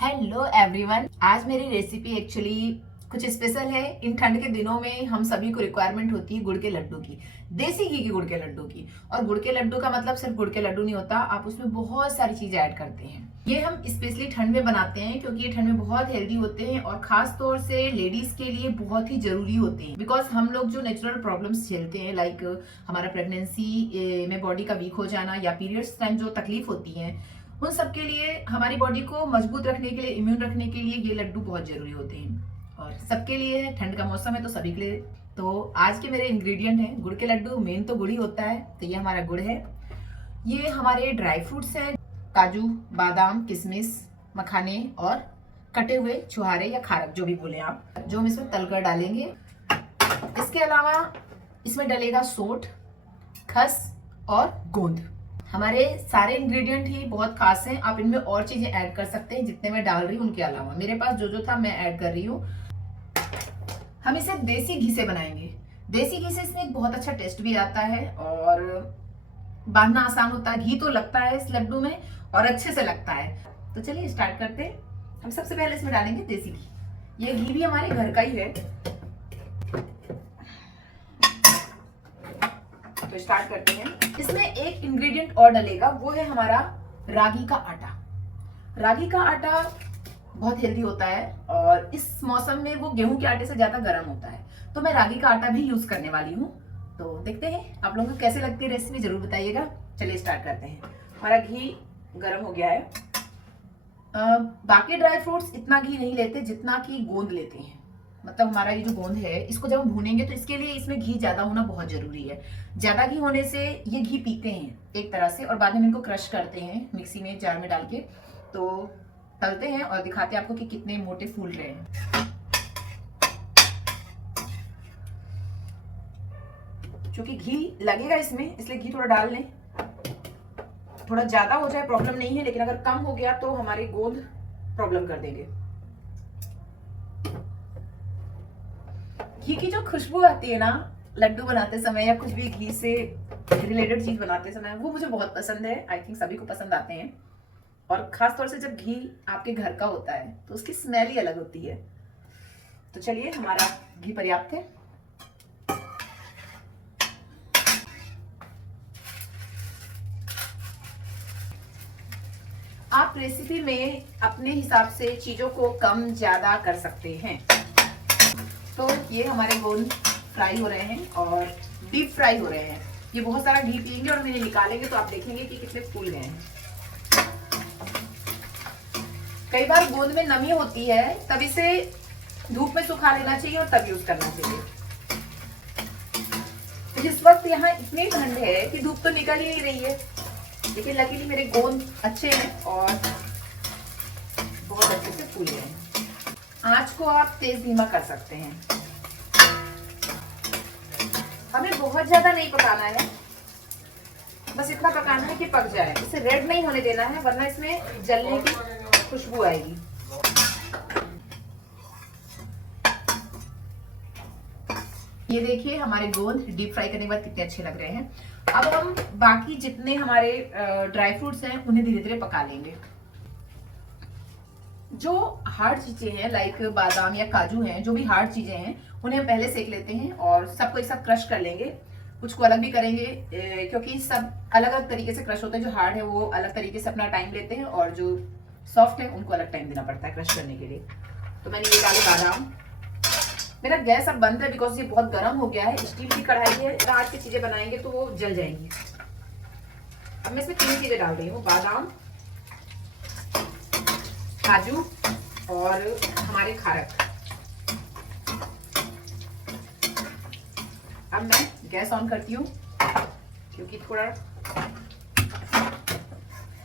Hello everyone, आज मेरी recipe actually कुछ स्पेशल है। इन ठंड के दिनों में हम सभी को रिक्वायरमेंट होती है गुड़ के लड्डू की, देसी घी के गुड़ के लड्डू की। और गुड़ के लड्डू का मतलब सिर्फ गुड़ के लड्डू नहीं होता, आप उसमें बहुत सारी चीजें ऐड करते हैं। ये हम स्पेशली ठंड में बनाते हैं क्योंकि ये ठंड में बहुत हेल्दी होते हैं और खास तौर से लेडीज के लिए बहुत ही जरूरी होते हैं। बिकॉज हम लोग जो नेचुरल प्रॉब्लम्स झेलते हैं, लाइक हमारा प्रेगनेंसी में बॉडी का वीक हो जाना या पीरियड्स टाइम जो तकलीफ होती है, उन सब के लिए हमारी बॉडी को मजबूत रखने के लिए, इम्यून रखने के लिए ये लड्डू बहुत जरूरी होते हैं। और सबके लिए है, ठंड का मौसम है तो सभी के लिए। तो आज के मेरे इंग्रेडिएंट हैं गुड़ के लड्डू। मेन तो गुड़ ही होता है, तो ये हमारा गुड़ है। ये हमारे ड्राई फ्रूट्स हैं, काजू, बादाम, किशमिश, मखाने और कटे हुए छुहारे या खारक, जो भी बोले आप, जो हम इसमें तलकर डालेंगे। इसके अलावा इसमें डलेगा सोंठ, खस और गोंद। हमारे सारे इंग्रेडिएंट ही बहुत खास हैं। आप इनमें और चीजें ऐड कर सकते हैं जितने मैं डाल रही हूँ उनके अलावा। मेरे पास जो जो था मैं ऐड कर रही हूँ। हम इसे देसी घी से बनाएंगे। देसी घी से इसमें एक बहुत अच्छा टेस्ट भी आता है और बांधना आसान होता है। घी तो लगता है इस लड्डू में और अच्छे से लगता है। तो चलिए स्टार्ट करते हैं। हम सबसे पहले इसमें डालेंगे देसी घी। ये घी भी हमारे घर का ही है। तो स्टार्ट करते हैं। इसमें एक इंग्रेडिएंट और डलेगा, वो है हमारा रागी का आटा। रागी का आटा बहुत हेल्दी होता है और इस मौसम में वो गेहूं के आटे से ज्यादा गर्म होता है, तो मैं रागी का आटा भी यूज करने वाली हूँ। तो देखते हैं आप लोगों को कैसे लगती है रेसिपी, जरूर बताइएगा। चलिए स्टार्ट करते हैं। हमारा घी गर्म हो गया है। बाकी ड्राई फ्रूट्स इतना घी नहीं लेते जितना कि गोंद लेते हैं। मतलब हमारा ये जो गोंद है, इसको जब हम भूनेंगे तो इसके लिए इसमें घी ज्यादा होना बहुत जरूरी है। ज्यादा घी होने से ये घी पीते हैं एक तरह से, और बाद में इनको क्रश करते हैं मिक्सी में, जार में डाल के, तो तलते हैं और दिखाते हैं आपको कि कितने मोटे फूल रहे हैं। क्योंकि घी लगेगा इसमें, इसलिए घी थोड़ा डाल लें। थोड़ा ज्यादा हो जाए प्रॉब्लम नहीं है, लेकिन अगर कम हो गया तो हमारे गोंद प्रॉब्लम कर देंगे। घी की जो खुशबू आती है ना लड्डू बनाते समय या कुछ भी घी से रिलेटेड चीज बनाते समय, वो मुझे बहुत पसंद है। आई थिंक सभी को पसंद आते हैं। और खास तौर से जब घी आपके घर का होता है तो उसकी स्मेल ही अलग होती है। तो चलिए, हमारा घी पर्याप्त है। आप रेसिपी में अपने हिसाब से चीजों को कम ज्यादा कर सकते हैं। तो ये हमारे गोंद फ्राई हो रहे हैं और डीप फ्राई हो रहे हैं। ये बहुत सारा घी पिएंगे और मैंने निकालेंगे तो आप देखेंगे कि कितने फूल गए हैं। कई बार गोंद में नमी होती है, तब इसे धूप में सुखा लेना चाहिए और तब यूज करना चाहिए। इस वक्त यहाँ इतनी ठंड है कि धूप तो निकल ही नहीं रही है, लेकिन लकीली मेरे गोंद अच्छे हैं और बहुत अच्छे से फूल गए हैं। आंच को आप तेज धीमा कर सकते हैं। हमें बहुत ज्यादा नहीं पकाना है, बस इतना पकाना है कि पक जाए। इसे रेड नहीं होने देना है, वरना इसमें जलने की खुशबू आएगी। ये देखिए, हमारे गोंद डीप फ्राई करने के बाद कितने अच्छे लग रहे हैं। अब हम बाकी जितने हमारे ड्राई फ्रूट्स हैं उन्हें धीरे धीरे पका लेंगे। जो हार्ड चीजें हैं, लाइक बादाम या काजू हैं, जो भी हार्ड चीजें हैं, उन्हें हम पहले सेक लेते हैं और सबको एक साथ क्रश कर लेंगे। कुछ को अलग भी करेंगे, क्योंकि सब अलग अलग तरीके से क्रश होते हैं। जो हार्ड है वो अलग तरीके से अपना टाइम लेते हैं और जो सॉफ्ट है उनको अलग टाइम देना पड़ता है क्रश करने के लिए। तो मैंने ये डाले बादाम। मेरा गैस अब बंद है बिकॉज ये बहुत गर्म हो गया है। स्टील की कढ़ाई है, आज की चीजें बनाएंगे तो वो जल जाएंगी। अब मैं इसमें 3 चीजें डाल रही हूँ, बादाम, काजू और हमारे खारक। अब मैं गैस ऑन करती हूँ क्योंकि थोड़ा,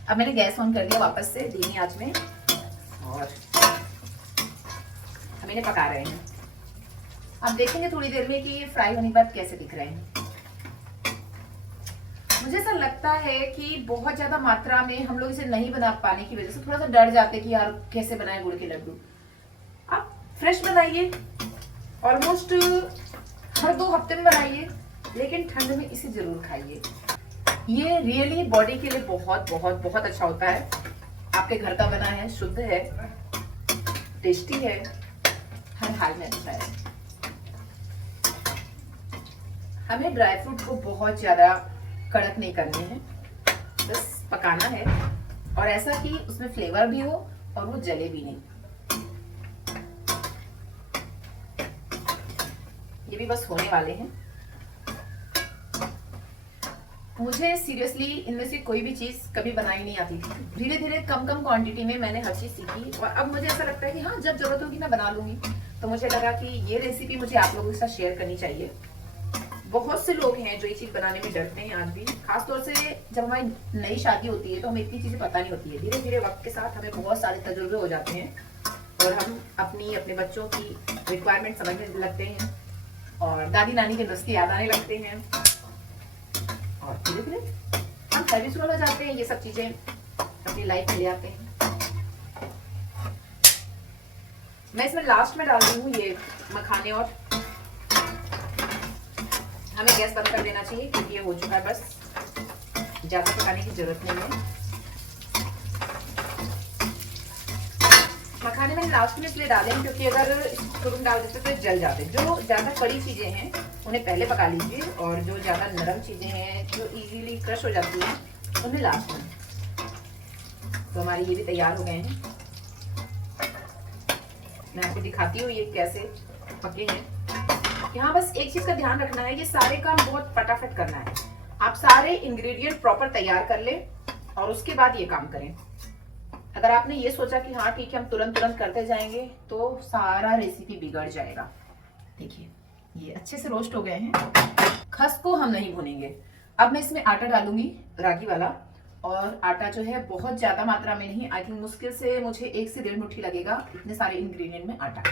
अब मैंने गैस ऑन कर दिया वापस से धीमी आंच में और हम इन्हें पका रहे हैं। आप देखेंगे थोड़ी देर में कि ये फ्राई होने के बाद कैसे दिख रहे हैं। मुझे ऐसा लगता है कि बहुत ज्यादा मात्रा में हम लोग इसे नहीं बना पाने की वजह से थोड़ा सा डर जाते कि यार कैसे बनाए गुड़ के लड्डू। आप फ्रेश बनाइए, ऑलमोस्ट हर 2 हफ्ते में बनाइए, लेकिन ठंड में इसे जरूर खाइए। ये रियली बॉडी के लिए बहुत बहुत बहुत अच्छा होता है। आपके घर का बना है, शुद्ध है टेस्टी है, हर हाल में अच्छा है। हमें ड्राई फ्रूट को बहुत ज्यादा कड़क नहीं करने हैं, बस पकाना है और ऐसा कि उसमें फ्लेवर भी हो और वो जले भी नहीं। ये भी बस होने वाले हैं। मुझे सीरियसली इनमें से कोई भी चीज कभी बनाई नहीं आती थी। धीरे धीरे कम कम क्वांटिटी में मैंने हर चीज सीखी और अब मुझे ऐसा लगता है कि हाँ, जब जरूरत होगी मैं बना लूंगी। तो मुझे लगा कि ये रेसिपी मुझे आप लोगों के साथ शेयर करनी चाहिए। बहुत से लोग हैं जो ये चीज बनाने में डरते हैं आज भी, खासतौर से जब हमारी नई शादी होती है तो हमें इतनी चीजें पता नहीं होती है। धीरे धीरे वक्त के साथ हमें बहुत सारे तजुर्बे हो जाते हैं और हम अपने बच्चों की रिक्वायरमेंट समझने लगते हैं और दादी नानी के नुस्खे याद आने लगते हैं और धीरे धीरे हम हैबिचुअल हो जाते हैं। ये सब चीजें अपनी लाइफ में ले आते हैं। मैं इसमें लास्ट में डाल रही हूँ ये मखाने और हमें गैस बंद कर देना चाहिए क्योंकि ये हो चुका है, बस ज्यादा पकाने की जरूरत नहीं है। मखाने मैंने लास्ट में इसलिए डाले हैं क्योंकि अगर तुरंत डाल देते तो जल जाते। जो ज्यादा कड़ी चीजें हैं उन्हें पहले पका लीजिए और जो ज्यादा नरम चीजें हैं जो इजीली क्रश हो जाती हैं उन्हें लास्ट में। तो हमारे ये भी तैयार हो गए हैं। मैं आपको दिखाती हूँ ये कैसे पके हैं। यहाँ बस एक चीज का ध्यान रखना है, ये सारे काम बहुत फटाफट करना है। आप सारे इंग्रेडिएंट प्रॉपर तैयार कर लें और उसके बाद ये काम करें। अगर आपने ये सोचा कि हाँ ठीक है हम तुरंत तुरंत करते जाएंगे तो सारा रेसिपी बिगड़ जाएगा। देखिए ये अच्छे से रोस्ट हो गए हैं। खस को हम नहीं भूनेंगे। अब मैं इसमें आटा डालूंगी, रागी वाला। और आटा जो है बहुत ज्यादा मात्रा में नहीं, आई थिंक मुश्किल से मुझे 1 से 1.5 मुट्ठी लगेगा इतने सारे इंग्रेडिएंट में आटा।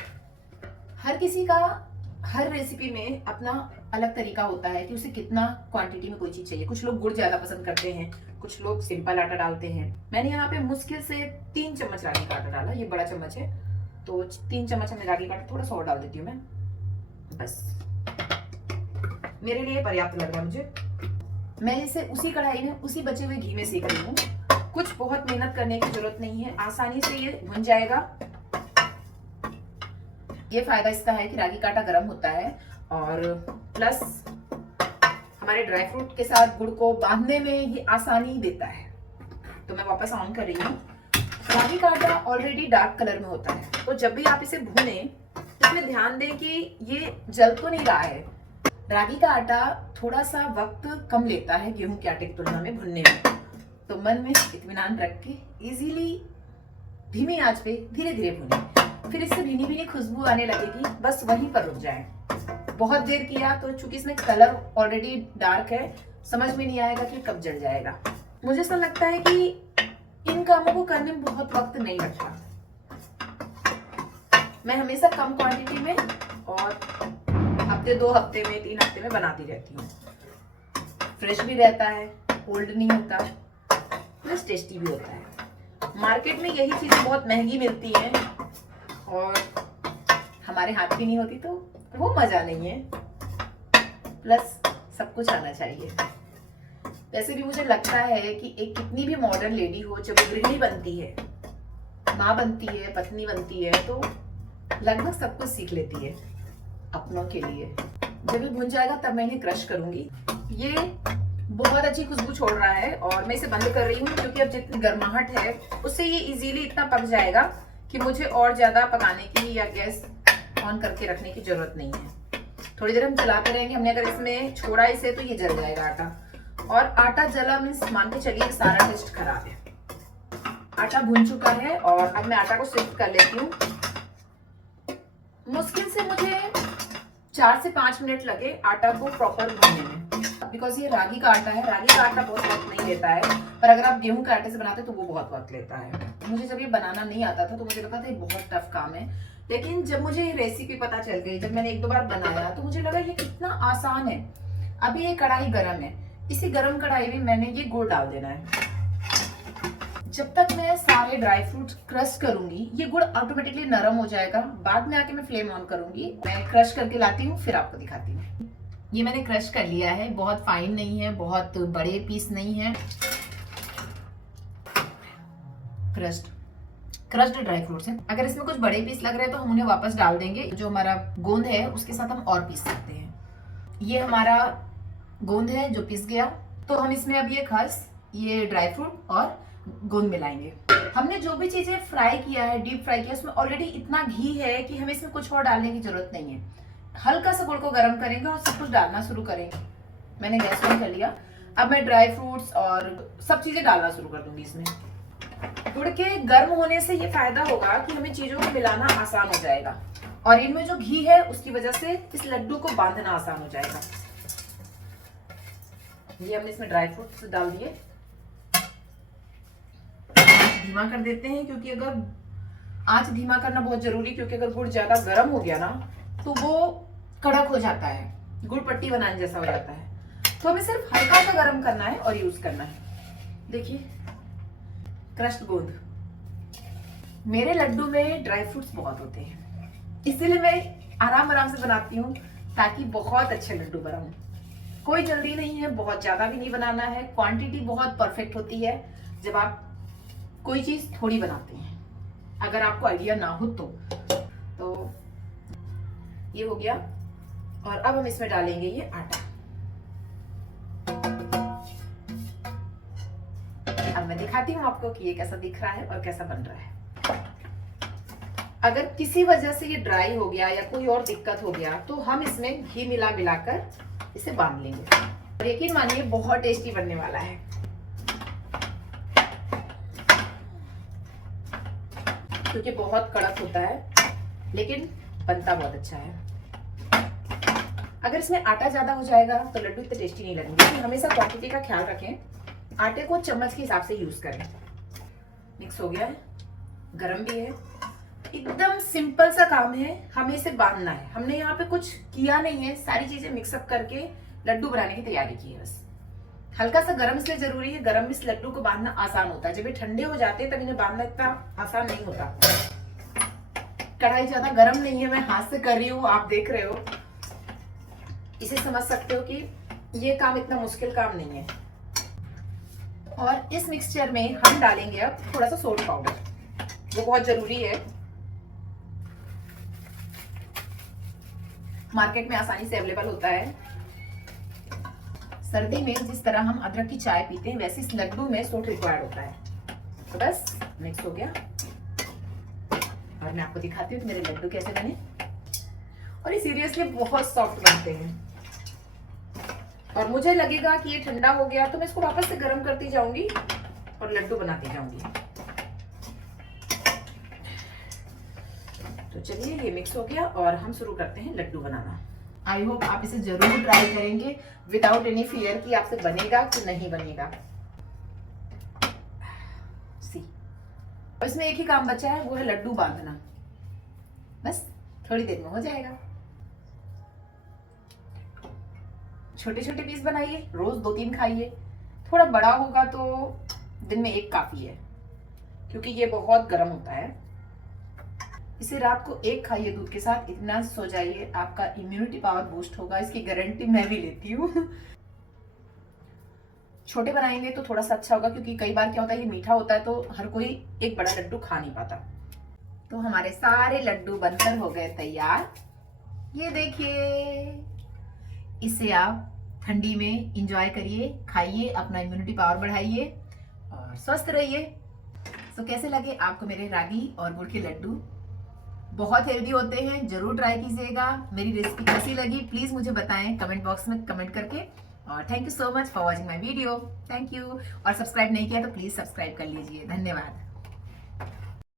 हर किसी का हर रेसिपी में अपना अलग तरीका होता है कि उसे कितना क्वांटिटी में कोई चीज चाहिए। कुछ लोग गुड़ ज्यादा पसंद करते हैं, कुछ लोग सिंपल आटा डालते हैं। मैंने यहाँ पे मुश्किल से 3 चम्मच रागी का आटा डाला, ये बड़ा चम्मच है तो 3 चम्मच हमने रागी का आटा, थोड़ा सा और डाल देती हूँ मैं, बस मेरे लिए पर्याप्त लग रहा है मुझे। मैं इसे उसी कढ़ाई में उसी बचे हुए घी में सेक रही हूँ। कुछ बहुत मेहनत करने की जरूरत नहीं है, आसानी से ये भुन जाएगा। ये फायदा इसका है कि रागी का आटा गर्म होता है और प्लस हमारे ड्राई फ्रूट के साथ गुड़ को बांधने में ये आसानी देता है। तो मैं वापस ऑन कर रही हूँ। रागी का आटा ऑलरेडी डार्क कलर में होता है तो जब भी आप इसे भूने इसमें ध्यान दें कि ये जल तो नहीं रहा है। रागी का आटा थोड़ा सा वक्त कम लेता है गेहूं के आटे की तुलना में भुनने में, तो मन में इत्मीनान रख के इजीली धीमी आंच पे धीरे धीरे भुने। फिर इससे भीनी भीनी खुशबू आने लगेगी, बस वहीं पर रुक जाए। बहुत देर किया तो चूंकि इसमें कलर ऑलरेडी डार्क है, समझ में नहीं आएगा कि कब जल जाएगा। मुझे ऐसा लगता है कि इन कामों को करने में बहुत वक्त नहीं लगता। मैं हमेशा कम क्वांटिटी में और हफ्ते 2 हफ्ते में 3 हफ्ते में बनाती रहती हूँ। फ्रेश भी रहता है, ओल्ड नहीं होता, प्लस टेस्टी भी होता है। मार्केट में यही चीजें बहुत महंगी मिलती हैं और हमारे हाथ की नहीं होती तो वो मजा नहीं है। प्लस सब कुछ आना चाहिए। वैसे भी मुझे लगता है कि एक कितनी भी मॉडर्न लेडी हो, जब गृहिणी बनती है, माँ बनती है, पत्नी बनती है, तो लगभग सब कुछ सीख लेती है अपनों के लिए। जब ये भुन जाएगा तब मैं इन्हें क्रश करूंगी। ये बहुत अच्छी खुशबू छोड़ रहा है और मैं इसे बंद कर रही हूँ क्योंकि अब जितनी गर्माहट है उससे ये इजीली इतना पक जाएगा कि मुझे और ज्यादा पकाने की या गैस ऑन करके रखने की जरूरत नहीं है। थोड़ी देर हम चलाते रहेंगे। हमने अगर इसमें छोड़ा इसे तो ये जल जाएगा आटा, और आटा जला मीन्स मान के चलिए सारा टेस्ट खराब है। आटा भुन चुका है और अब मैं आटा को शिफ्ट कर लेती हूँ। मुश्किल से मुझे 4 से 5 मिनट लगे आटा को प्रॉपर भूनने में, बिकॉज ये रागी का आटा है। रागी का आटा बहुत वक्त नहीं लेता है, पर अगर आप गेहूं के आटे से बनाते तो वो बहुत वक्त लेता है। मुझे जब ये बनाना नहीं आता था तो मुझे लगता था ये बहुत टफ काम है, लेकिन जब मुझे ये रेसिपी पता चल गई, जब मैंने 1-2 बार बनाया तो मुझे लगा ये कितना आसान है। अभी ये कढ़ाई गर्म है, इसी गर्म कढ़ाई में मैंने ये गुड़ डाल देना है। जब तक मैं सारे ड्राई फ्रूट क्रश करूंगी ये गुड़ ऑटोमेटिकली नरम हो जाएगा। बाद में आके मैं फ्लेम ऑन करूंगी। मैं क्रश करके लाती हूँ फिर आपको दिखाती हूँ। ये मैंने क्रश कर लिया है, बहुत फाइन नहीं है, बहुत बड़े पीस नहीं है, क्रश्ड। क्रश्ड ड्राई फ्रूट्स हैं। अगर इसमें कुछ बड़े पीस लग रहे हैं तो हम उन्हें वापस डाल देंगे। जो हमारा गोंद है उसके साथ हम और पीस सकते हैं। ये हमारा गोंद है जो पिस गया, तो हम इसमें अब ये खस, ये ड्राई फ्रूट और गोंद मिलाएंगे। हमने जो भी चीजें फ्राई किया है, डीप फ्राई किया, उसमें ऑलरेडी इतना घी है कि हमें इसमें कुछ और डालने की जरूरत नहीं है। हल्का सा गुड़ को गर्म करेंगे और सब कुछ डालना शुरू करेंगे। मैंने गैस ऑन कर लिया। अब मैं ड्राई फ्रूट्स और सब चीजें डालना शुरू कर दूंगी इसमें। गुड़ के गर्म होने से ये फायदा होगा कि हमें चीजों को मिलाना आसान हो जाएगा, और इनमें जो घी है उसकी वजह से इस लड्डू को बांधना आसान हो जाएगा। ये हमने इसमें ड्राई फ्रूट्स डाल दिए। धीमा कर देते हैं, क्योंकि अगर आंच धीमा करना बहुत जरूरी, क्योंकि अगर गुड़ ज्यादा गर्म हो गया ना तो वो कड़क हो जाता है, गुड़ पट्टी बनाने जैसा हो जाता है। तो हमें सिर्फ हल्का सा गर्म करना है और यूज करना है। देखिए क्रश्ड गोंद। मेरे लड्डू में ड्राई फ्रूट्स बहुत होते हैं, इसीलिए मैं आराम आराम से बनाती हूँ ताकि बहुत अच्छे लड्डू बनाऊं। कोई जल्दी नहीं है, बहुत ज्यादा भी नहीं बनाना है। क्वांटिटी बहुत परफेक्ट होती है जब आप कोई चीज थोड़ी बनाते हैं, अगर आपको आइडिया ना हो तो ये हो गया। और अब हम इसमें डालेंगे ये आटा। अब मैं दिखाती हूँ आपको कि ये कैसा दिख रहा है और कैसा बन रहा है। अगर किसी वजह से ये ड्राई हो गया या कोई और दिक्कत हो गया तो हम इसमें घी मिलाकर इसे बांध लेंगे, और यकीन मानिए बहुत टेस्टी बनने वाला है। क्योंकि बहुत कड़क होता है लेकिन बनता बहुत अच्छा है। अगर इसमें आटा ज्यादा हो जाएगा तो लड्डू इतने टेस्टी नहीं लगेंगे। तो हमेशा क्वांटिटी का ख्याल रखें, आटे को चम्मच के हिसाब से यूज करें। मिक्स हो गया है, गरम भी है। एकदम सिंपल सा काम है, हमें इसे बांधना है। हमने यहाँ पे कुछ किया नहीं है, सारी चीजें मिक्सअप करके लड्डू बनाने की तैयारी की है बस। हल्का सा गरम इसलिए जरूरी है, गरम में इस लड्डू को बांधना आसान होता है। जब ये ठंडे हो जाते हैं तब इन्हें बांधना इतना आसान नहीं होता। कढ़ाई ज्यादा गरम नहीं है, मैं हाथ से कर रही हूँ, आप देख रहे हो। इसे समझ सकते हो कि ये काम इतना मुश्किल काम नहीं है। और इस मिक्सचर में हम डालेंगे अब थोड़ा सा सोडा पाउडर, वो बहुत जरूरी है। मार्केट में आसानी से अवेलेबल होता है। सर्दी में जिस तरह हम अदरक की चाय पीते हैं वैसे इस लड्डू में सोड रिक्वायर्ड होता है। तो बस मिक्स हो गया, और मैं आपको दिखाती हूँ कि मेरे लड्डू कैसे बने। और ये सीरियसली बहुत सॉफ्ट बनते हैं। और मुझे लगेगा कि ये ठंडा हो गया तो मैं इसको वापस से गर्म करती जाऊंगी और लड्डू बनाती जाऊंगी। तो चलिए ये मिक्स हो गया और हम शुरू करते हैं लड्डू बनाना। आई होप आप इसे जरूर ट्राई करेंगे विदाउट एनी फियर कि आपसे बनेगा कि नहीं बनेगा। सी, इसमें एक ही काम बचा है, वो है लड्डू बांधना। बस थोड़ी देर में हो जाएगा। छोटे छोटे पीस बनाइए, रोज 2-3 खाइए। थोड़ा बड़ा होगा तो दिन में 1 काफी है, क्योंकि ये बहुत गर्म होता है। इसे रात को 1 खाइए दूध के साथ, इतना सो जाइए, आपका इम्यूनिटी पावर बूस्ट होगा। इसकी गारंटी मैं भी लेती हूँ। छोटे बनाएंगे तो थोड़ा सा अच्छा होगा, क्योंकि कई बार क्या होता है ये मीठा होता है तो हर कोई एक बड़ा लड्डू खा नहीं पाता। तो हमारे सारे लड्डू बनकर हो गए तैयार। ये देखिए, इसे आप ठंडी में एंजॉय करिए, खाइए, अपना इम्यूनिटी पावर बढ़ाइए और स्वस्थ रहिए। तो कैसे लगे आपको मेरे रागी और गुड़ के लड्डू? बहुत हेल्दी होते हैं, जरूर ट्राई कीजिएगा। मेरी रेसिपी कैसी लगी प्लीज मुझे बताएं कमेंट बॉक्स में कमेंट करके। और thank you so much for watching my video. Thank you. और सब्सक्राइब नहीं किया तो प्लीज सब्सक्राइब कर लीजिए। धन्यवाद।